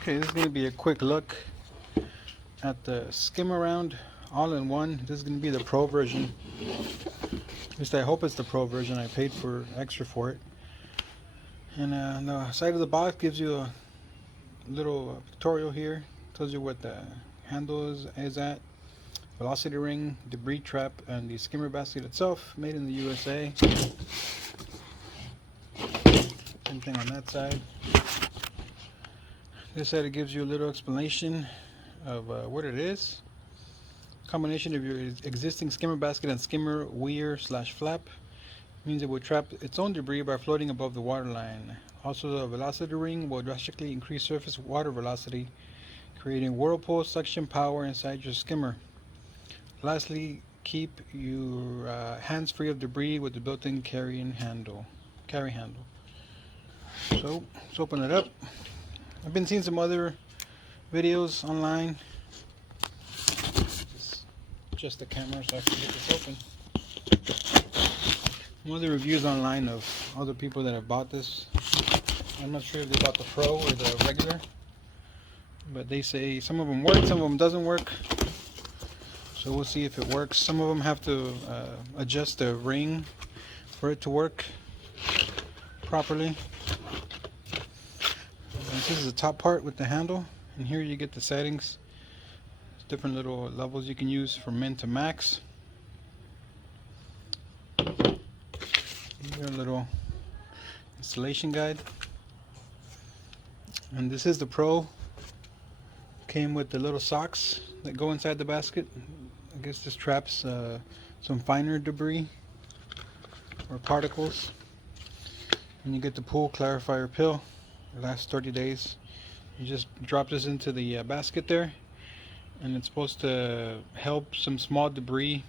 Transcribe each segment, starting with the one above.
Okay, this is going to be a quick look at the Skim-a-round All-in-One. This is going to be the Pro version. At least I hope it's the Pro version. I paid for extra for it. And on the side of the box gives you a little tutorial here. Tells you what the handle is at. Velocity ring, debris trap, and the skimmer basket itself, made in the USA. Same thing on that side. This side it gives you a little explanation of what it is. Combination of your existing skimmer basket and skimmer weir / flap means it will trap its own debris by floating above the water line. Also, the velocity ring will drastically increase surface water velocity, creating whirlpool suction power inside your skimmer. Lastly, keep your hands free of debris with the built-in carry handle. So let's open it up. I've been seeing some other videos online. Just the camera so I can get this open. Some other reviews online of other people that have bought this. I'm not sure if they bought the Pro or the regular, but they say some of them work, some of them doesn't work. So we'll see if it works. Some of them have to adjust the ring for it to work properly. This is the top part with the handle, and here you get the settings. Different little levels you can use from min to max. Your little installation guide. And this is the Pro. Came with the little socks that go inside the basket. I guess this traps some finer debris or particles. And you get the pool clarifier pill. It lasts 30 days. You just drop this into the basket there, and it's supposed to help some small debris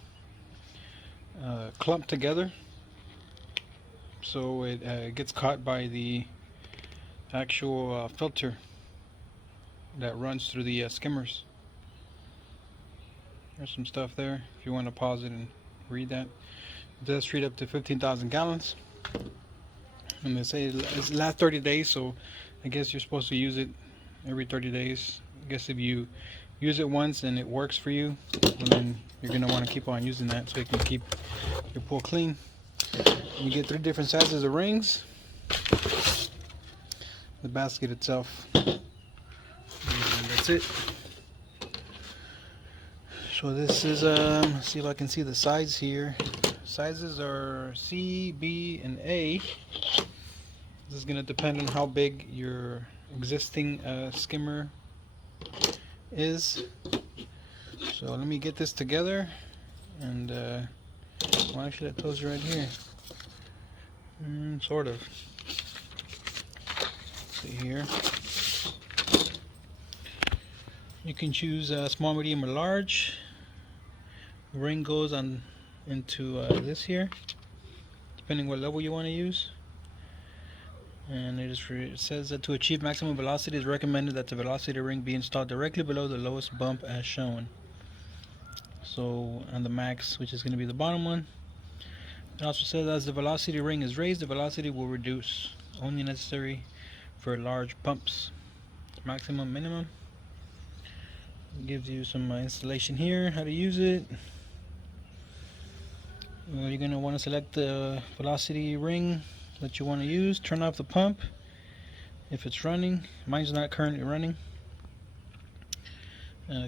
clump together, so it gets caught by the actual filter that runs through the skimmers. There's some stuff there if you want to pause it and read that. It does treat up to 15,000 gallons. And they say it lasts 30 days, so I guess you're supposed to use it every 30 days. I guess if you use it once and it works for you, well, then you're going to want to keep on using that so you can keep your pool clean. You get 3 different sizes of rings. The basket itself. And that's it. So this is, see if I can see the size here. Sizes are C, B, and A. This is going to depend on how big your existing skimmer is. So let me get this together, and well, actually that tells you right here. Sort of. Let's see here. You can choose small, medium, or large. The ring goes on into this here, depending what level you want to use. And it says that to achieve maximum velocity, it is recommended that the velocity ring be installed directly below the lowest bump as shown. So on the max, which is going to be the bottom one. It also says as the velocity ring is raised, the velocity will reduce, only necessary for large pumps. Maximum, minimum. It gives you some installation here, how to use it. Well, you're going to want to select the velocity ring that you want to use. Turn off the pump if it's running. Mine's not currently running.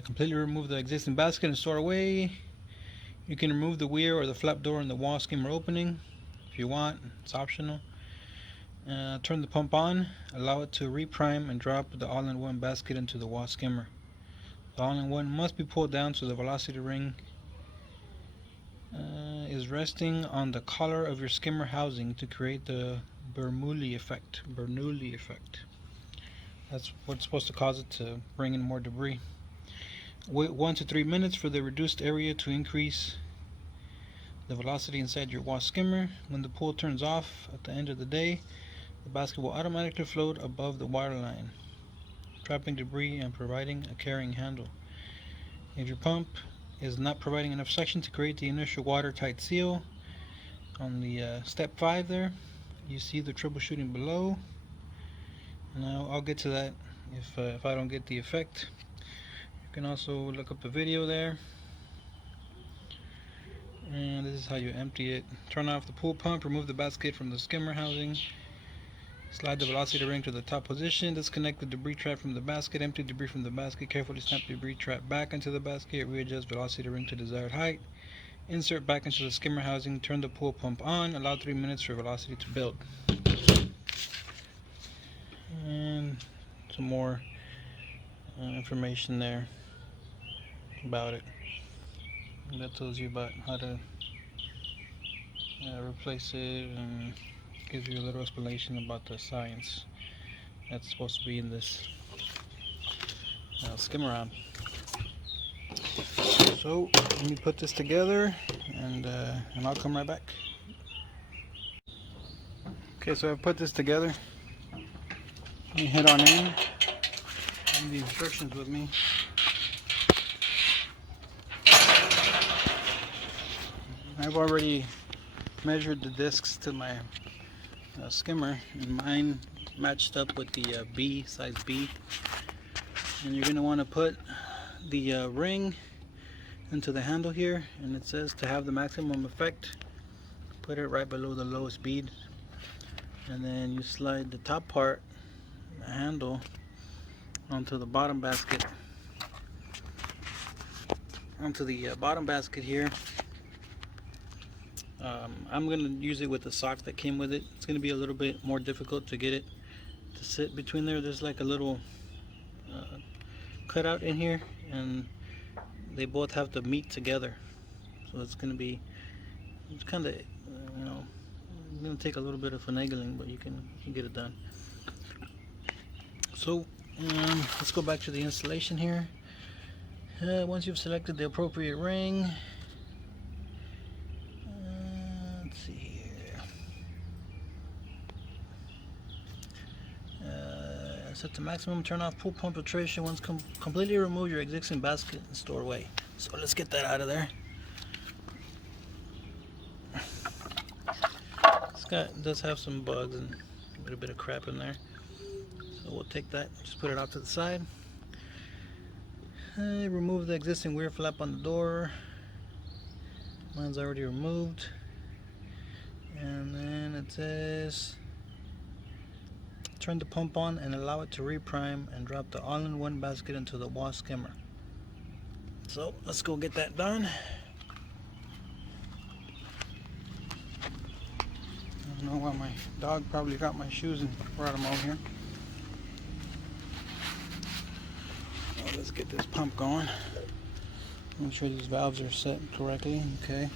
Completely remove the existing basket and store away. You can remove the weir or the flap door in the wall skimmer opening if you want. It's optional. Turn the pump on. Allow it to reprime and drop the all-in-one basket into the wall skimmer. The all-in-one must be pulled down so the velocity ring is resting on the collar of your skimmer housing to create the Bernoulli effect. That's what's supposed to cause it to bring in more debris. Wait 1 to 3 minutes for the reduced area to increase the velocity inside your wash skimmer. When the pool turns off at the end of the day, the basket will automatically float above the water line, trapping debris and providing a carrying handle. If your pump is not providing enough suction to create the initial watertight seal, on the step 5 there, you see the troubleshooting below. Now I'll get to that if I don't get the effect. You can also look up the video there. And this is how you empty it. Turn off the pool pump, remove the basket from the skimmer housing, slide the velocity ring to the top position, disconnect the debris trap from the basket, empty debris from the basket, carefully snap the debris trap back into the basket, readjust velocity ring to desired height, insert back into the skimmer housing, turn the pool pump on, allow 3 minutes for velocity to build. And some more information there about it. And that tells you about how to replace it, and gives you a little explanation about the science that's supposed to be in this SkimAround. So let me put this together, and I'll come right back. Okay, so I've put this together. Let me head on in. I have the instructions with me. I've already measured the discs to my skimmer, and mine matched up with the B, size B. And you're going to want to put the ring into the handle here, and it says to have the maximum effect, put it right below the lowest bead, and then you slide the top part, the handle, onto the bottom basket, here. I'm going to use it with the sock that came with it. It's going to be a little bit more difficult to get it to sit between there. There's like a little cutout in here, and they both have to meet together. So it's kind of, it's going to take a little bit of finagling, but you can get it done. So let's go back to the installation here. Once you've selected the appropriate ring, let's see here. Set to maximum. Turn off pool pump filtration once completely remove your existing basket and store away. So let's get that out of there. This does have some bugs and a little bit of crap in there. So we'll take that, just put it off to the side. Remove the existing weir flap on the door. Mine's already removed. And then it says turn the pump on and allow it to reprime, and drop the all-in-one basket into the wash skimmer. So let's go get that done. I don't know why my dog probably got my shoes and brought them out here. Well, let's get this pump going. Make sure these valves are set correctly. Okay.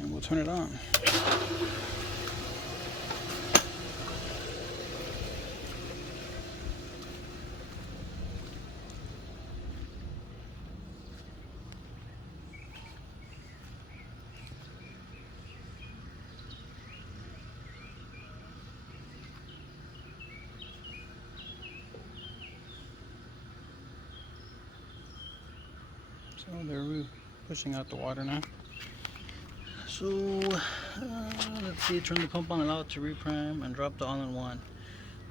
And we'll turn it on. So they're pushing out the water now. So let's see, turn the pump on, allow it to reprime, and drop the all-in-one.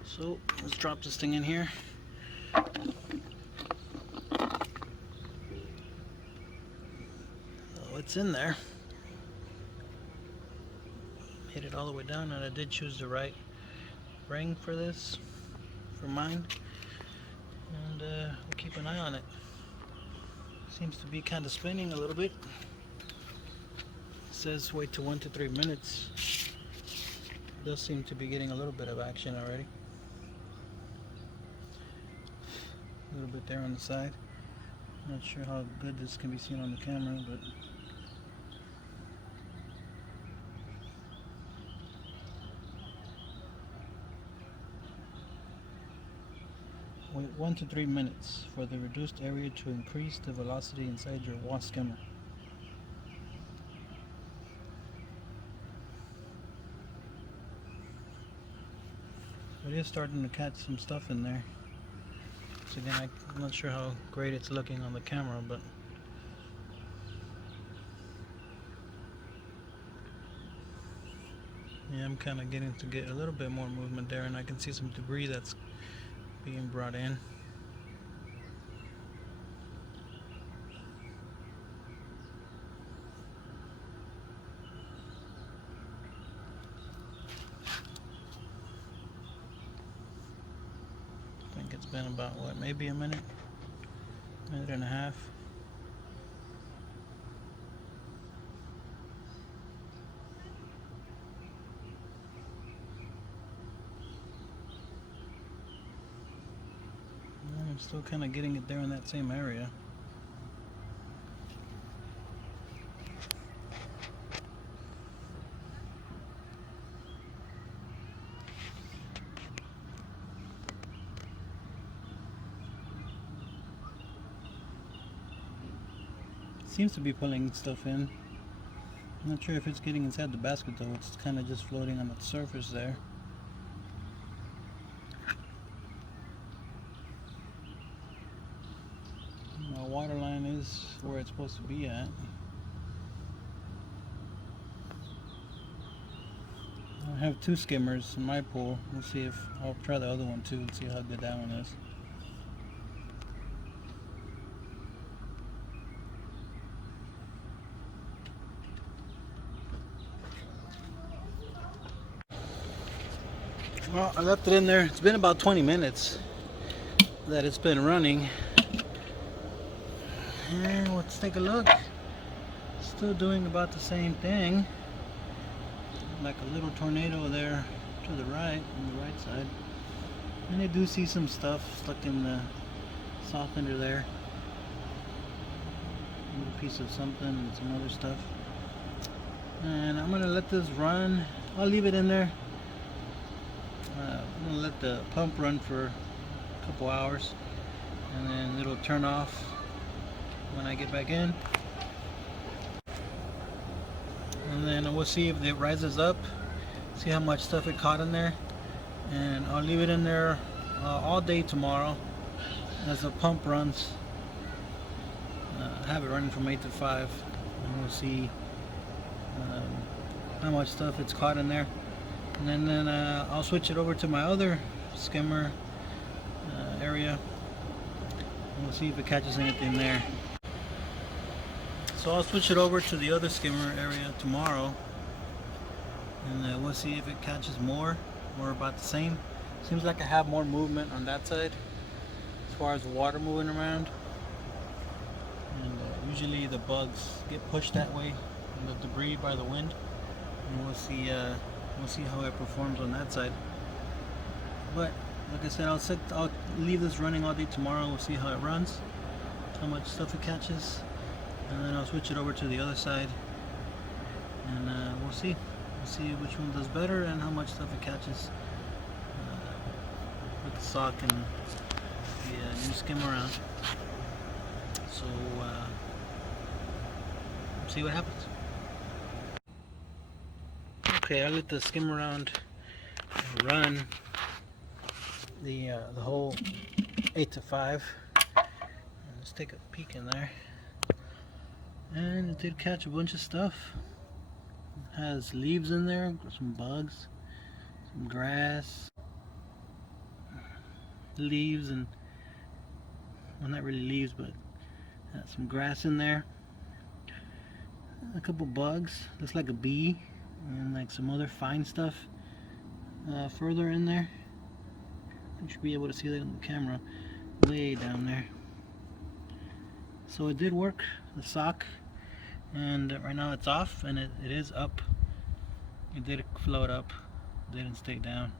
So let's drop this thing in here. Oh, it's in there. Hit it all the way down, and I did choose the right ring for this, for mine. And we'll keep an eye on it. Seems to be kind of spinning a little bit. It says wait to 1 to 3 minutes. It does seem to be getting a little bit of action already. A little bit there on the side. Not sure how good this can be seen on the camera, but wait 1 to 3 minutes for the reduced area to increase the velocity inside your wash skimmer. It is starting to catch some stuff in there. So again, I'm not sure how great it's looking on the camera, but Yeah, I'm kind of getting to get a little bit more movement there, and I can see some debris that's being brought in. I think it's been about, what, maybe a minute and a half. And I'm still kind of getting it there in that same area. Seems to be pulling stuff in. I'm not sure if it's getting inside the basket though. It's kind of just floating on the surface there. My water line is where it's supposed to be at. I have 2 skimmers in my pool. We'll see if I'll try the other one too and see how good that one is. Well, I left it in there. It's been about 20 minutes that it's been running. And let's take a look. Still doing about the same thing. Like a little tornado there to the right, on the right side. And I do see some stuff stuck in the softener there. A little piece of something and some other stuff. And I'm gonna let this run. I'll leave it in there. I'm gonna let the pump run for a couple hours, and then it'll turn off when I get back in. And then we'll see if it rises up, see how much stuff it caught in there, and I'll leave it in there all day tomorrow as the pump runs. Have it running from 8 to 5, and we'll see how much stuff it's caught in there. And then I'll switch it over to my other skimmer area, and we'll see if it catches anything there. So I'll switch it over to the other skimmer area tomorrow, and we'll see if it catches more or about the same. Seems like I have more movement on that side as far as water moving around, and usually the bugs get pushed that way and the debris by the wind, and we'll see how it performs on that side. But like I said, I'll leave this running all day tomorrow. We'll see how it runs, how much stuff it catches, and then I'll switch it over to the other side, and we'll see which one does better and how much stuff it catches with the sock and the new Skim-a-round. So see what happens. Okay, I let the Skim-a-round run the whole 8 to 5. Let's take a peek in there, and it did catch a bunch of stuff. It has leaves in there, some bugs, some grass, leaves, and well, not really leaves, but some grass in there, a couple bugs, looks like a bee, and like some other fine stuff further in there. You should be able to see that on the camera, way down there. So it did work, the sock, and right now it's off, and it is up. It did float up, it didn't stay down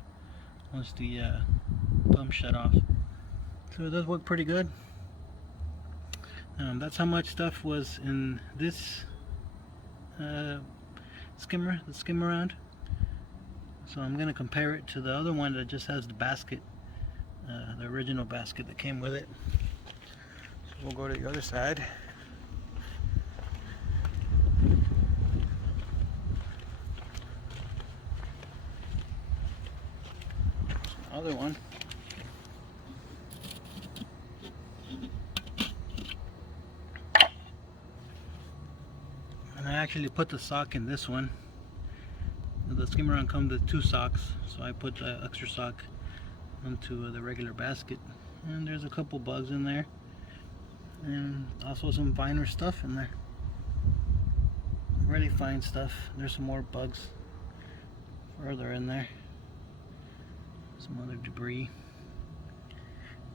once the pump shut off. So it does work pretty good. That's how much stuff was in this skimmer, the Skim-a-round. So I'm going to compare it to the other one that just has the basket, the original basket that came with it. So we'll go to the other side. Other one. And I actually put the sock in this one. The the SkimAround comes with 2 socks, so I put the extra sock into the regular basket, and there's a couple bugs in there, and also some finer stuff in there, really fine stuff. There's some more bugs further in there, some other debris.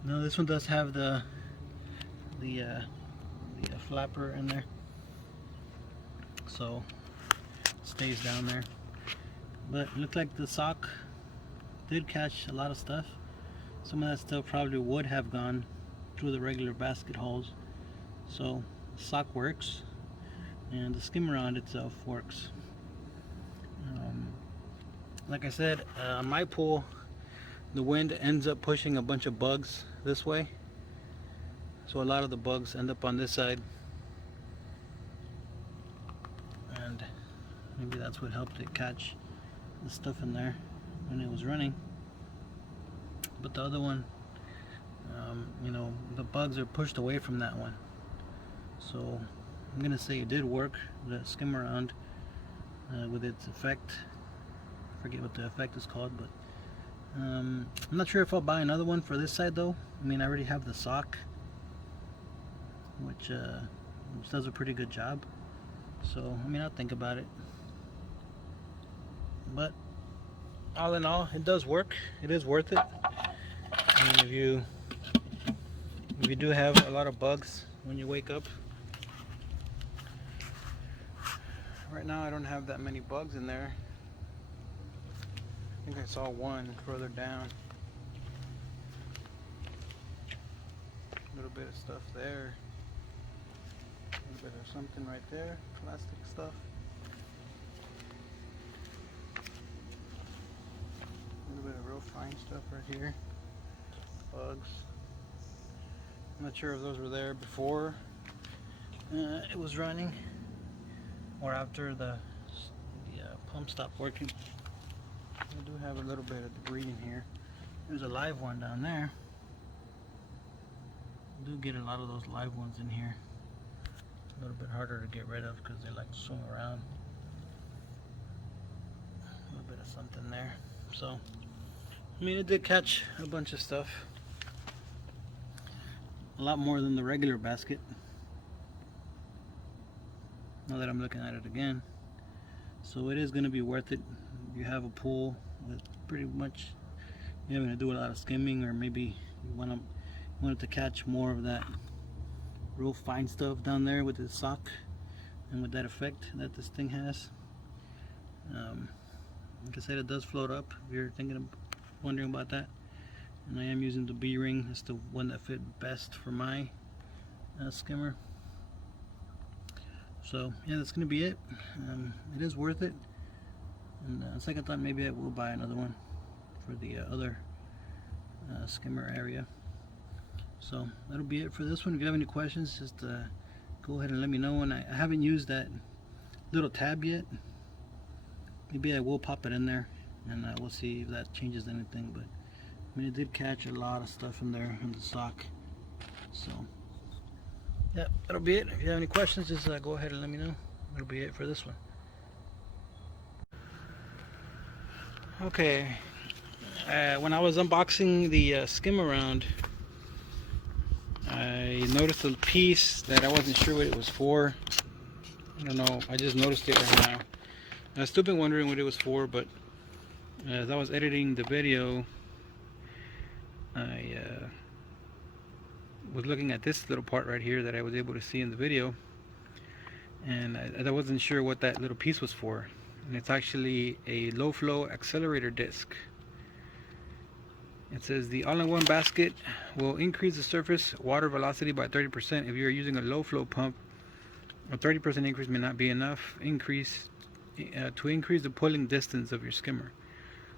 No, this one does have the flapper in there, so it stays down there. But it looked like the sock did catch a lot of stuff. Some of that stuff probably would have gone through the regular basket holes. So the sock works, and the SkimAround itself works. Like I said, on my pool, the wind ends up pushing a bunch of bugs this way. So a lot of the bugs end up on this side. And maybe that's what helped it catch the stuff in there when it was running. But the other one, you know, the bugs are pushed away from that one. So I'm gonna say it did work, the SkimAround, with its effect. I forget what the effect is called, but I'm not sure if I'll buy another one for this side though. I mean, I already have the sock, which does a pretty good job. So I mean, I'll think about it. But all in all, it does work. It is worth it. And if you do have a lot of bugs when you wake up, right now I don't have that many bugs in there. I think I saw one further down. A little bit of stuff there. A little bit of something right there. Plastic stuff. A little bit of real fine stuff right here. Bugs. I'm not sure if those were there before it was running or after the pump stopped working. I do have a little bit of debris in here. There's a live one down there. I do get a lot of those live ones in here. A little bit harder to get rid of because they like to swim around. A little bit of something there. So, I mean, it did catch a bunch of stuff. A lot more than the regular basket. Now that I'm looking at it again. So it is going to be worth it if you have a pool with pretty much you're having to do a lot of skimming, or maybe you want it to catch more of that real fine stuff down there with the sock and with that effect that this thing has. Like I said, it does float up if you're wondering about that. And I am using the B ring. It's the one that fit best for my skimmer. So yeah, that's gonna be it. It is worth it. And second thought, maybe I will buy another one for the other skimmer area. So that'll be it for this one. If you have any questions, just go ahead and let me know. And I haven't used that little tab yet. Maybe I will pop it in there, and we'll see if that changes anything. But I mean, it did catch a lot of stuff in there in the sock. So yeah, that'll be it. If you have any questions, just go ahead and let me know. That'll be it for this one. Okay, when I was unboxing the SkimAround, I noticed a piece that I wasn't sure what it was for. I don't know, I just noticed it right now. I've still been wondering what it was for, but as I was editing the video, I was looking at this little part right here that I was able to see in the video, and I wasn't sure what that little piece was for. And it's actually a low flow accelerator disc. It says the all-in-one basket will increase the surface water velocity by 30%. If you are using a low flow pump, a 30% increase may not be enough to increase the pulling distance of your skimmer.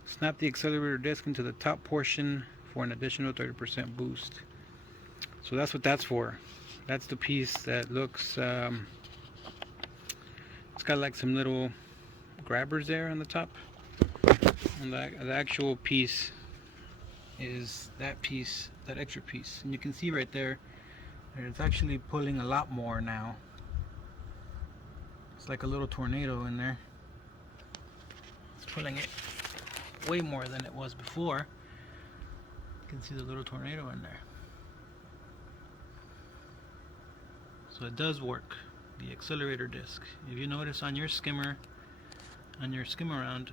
Snap the accelerator disc into the top portion for an additional 30% boost. So that's what that's for. That's the piece that looks, it's got like some little grabbers there on the top. And the actual piece is that piece, that extra piece. And you can see right there that it's actually pulling a lot more now. It's like a little tornado in there. It's pulling it way more than it was before. You can see the little tornado in there. So it does work, the accelerator disc. If you notice on your skimmer, on your SkimAround,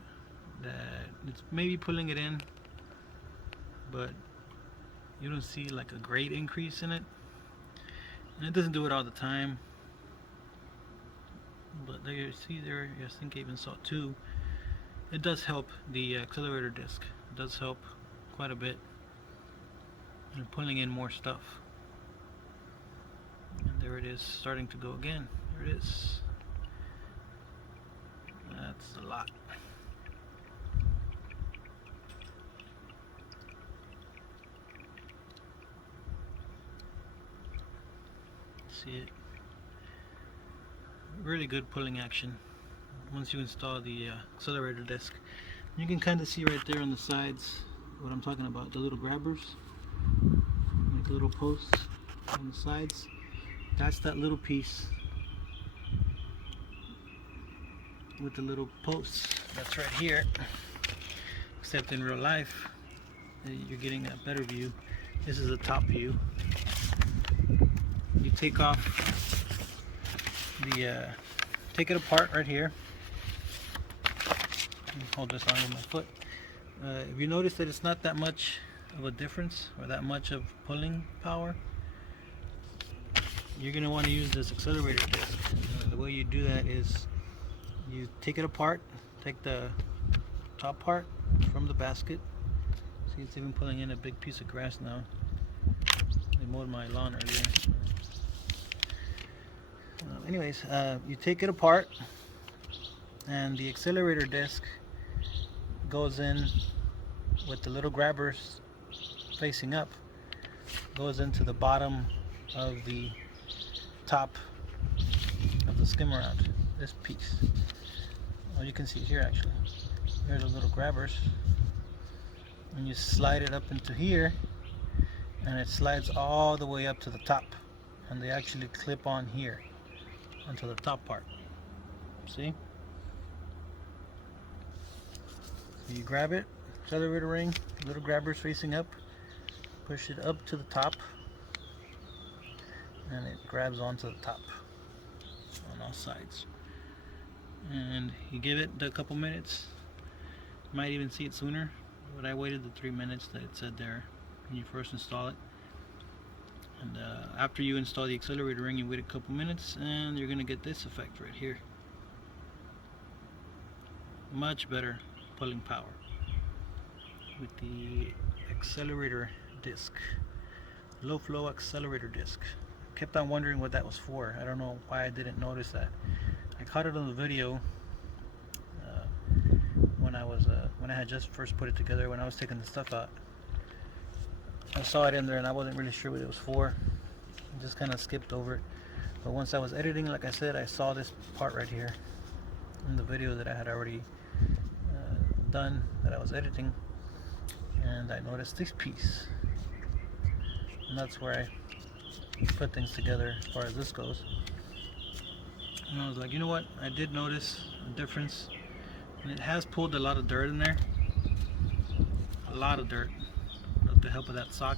that it's maybe pulling it in, but you don't see like a great increase in it. And it doesn't do it all the time. But there you see there, I think I even saw it too. It does help the accelerator disc. It does help quite a bit in pulling in more stuff. And there it is, starting to go again. There it is. That's a lot. See it? Really good pulling action once you install the accelerator disc. You can kind of see right there on the sides what I'm talking about, the little grabbers, like little posts on the sides. That's that little piece with the little posts that's right here, except in real life you're getting a better view. This is a top view. You take off the take it apart right here. Hold this on with my foot. If you notice that it's not that much of a difference or that much of pulling power, you're going to want to use this accelerator disc. The way you do that is you take it apart, take the top part from the basket. See, it's even pulling in a big piece of grass now. They mowed my lawn earlier. Anyways, you take it apart, and the accelerator disc goes in with the little grabbers facing up, goes into the bottom of the top of the SkimAround, this piece. Well, you can see here actually. Here are the little grabbers, and you slide it up into here, and it slides all the way up to the top, and they actually clip on here onto the top part. See? So you grab it, accelerator ring, little grabbers facing up, push it up to the top, and it grabs onto the top on all sides. And you give it a couple minutes. You might even see it sooner, but I waited the 3 minutes that it said there when you first install it. And after you install the accelerator ring, you wait a couple minutes, and you're gonna get this effect right here. Much better pulling power with the accelerator disc, low flow accelerator disc. Kept on wondering what that was for. I don't know why I didn't notice that. I caught it on the video when I had just first put it together, when I was taking the stuff out. I saw it in there and I wasn't really sure what it was for. I just kind of skipped over it. But once I was editing, like I said, I saw this part right here in the video that I had already done, that I was editing, and I noticed this piece, and that's where I put things together as far as this goes. And I was like, you know what, I did notice a difference, and it has pulled a lot of dirt in there, a lot of dirt. With the help of that sock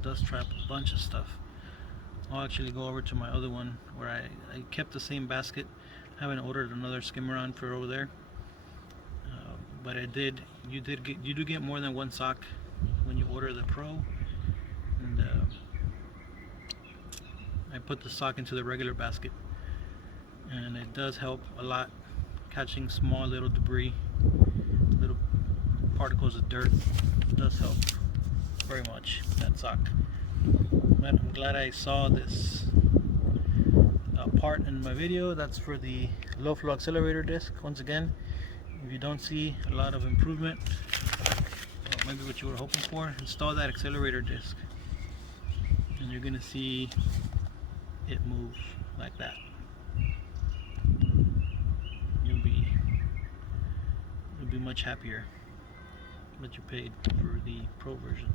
does trap a bunch of stuff. I'll actually go over to my other one where I kept the same basket. I haven't ordered another SkimAround for over there, but you do get more than one sock when you order the Pro. And I put the sock into the regular basket, and it does help a lot catching small little debris, little particles of dirt. It does help very much, that sock. But I'm glad I saw this part in my video. That's for the low flow accelerator disc. Once again, if you don't see a lot of improvement, or maybe what you were hoping for, install that accelerator disc, and you're gonna see it move like that. You'll be much happier that you paid for the Pro version.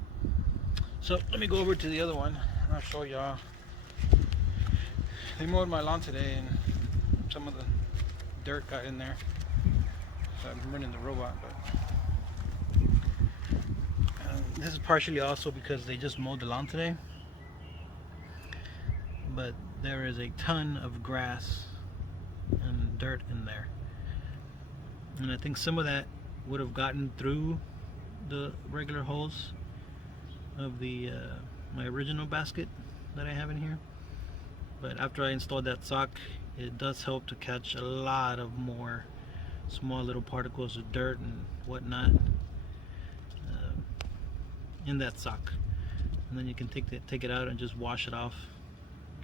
So let me go over to the other one and I'll show y'all. They mowed my lawn today and some of the dirt got in there. So I'm running the robot, but this is partially also because they just mowed the lawn today. But there is a ton of grass and dirt in there, and I think some of that would have gotten through the regular holes of the my original basket that I have in here. But after I installed that sock, it does help to catch a lot of more small little particles of dirt and whatnot in that sock, and then you can take it out and just wash it off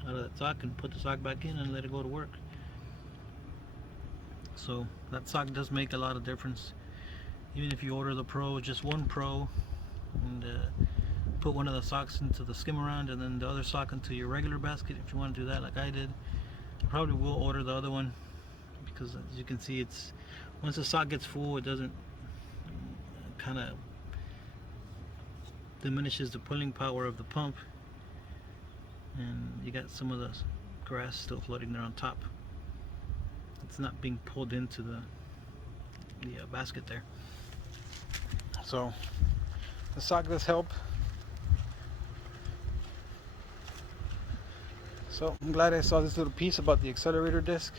out of that sock and put the sock back in and let it go to work. So that sock does make a lot of difference. Even if you order the Pro, just one Pro, and put one of the socks into the Skim-a-round and then the other sock into your regular basket, if you want to do that like I did. I probably will order the other one, because as you can see, it's once the sock gets full, it doesn't kind of diminishes the pulling power of the pump, and you got some of the grass still floating there on top. It's not being pulled into the basket there. So the sock does help. So I'm glad I saw this little piece about the accelerator disc.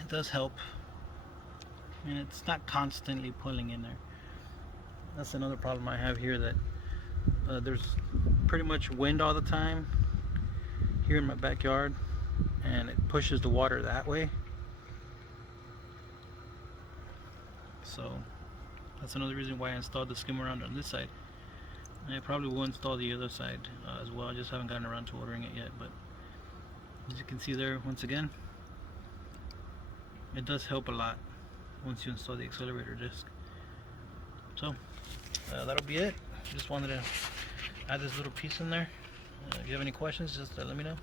It does help, and it's not constantly pulling in there. That's another problem I have here, that there's pretty much wind all the time here in my backyard, and it pushes the water that way. So that's another reason why I installed the SkimAround on this side. I probably will install the other side as well. I just haven't gotten around to ordering it yet. But as you can see there, once again, it does help a lot once you install the accelerator disc. So that'll be it. Just wanted to add this little piece in there. If you have any questions, just let me know.